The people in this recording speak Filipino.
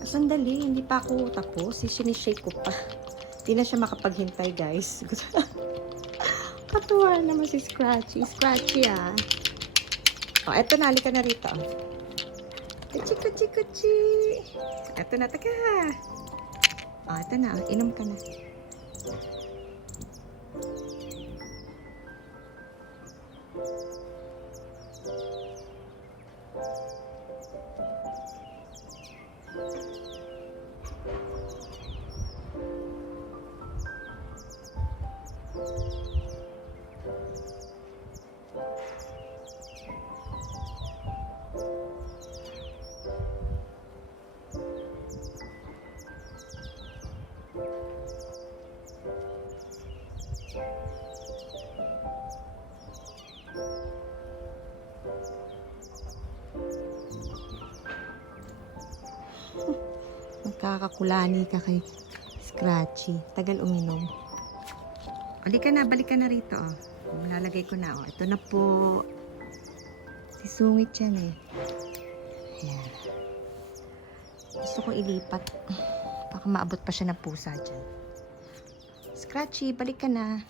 Sandali, hindi pa ako tapos. Sinishake ko pa. Hindi na siya makapaghintay, guys. Katuwa naman si Scratchy. Scratchy, ah. O, eto na. Halika na rito. Kuchi, kuchi, kuchi. Eto na. Taka. O, eto na. Inom ka na. Magkakakulani ka kay Scratchy. Tagal uminom. Halika na, balik ka na rito. Oh. Lalagay ko na. Oh. Ito na po. Sisungit yan eh. Ayan. Gusto ko ilipat. Baka maabot pa siya ng pusa dyan. Scratchy, balik ka na.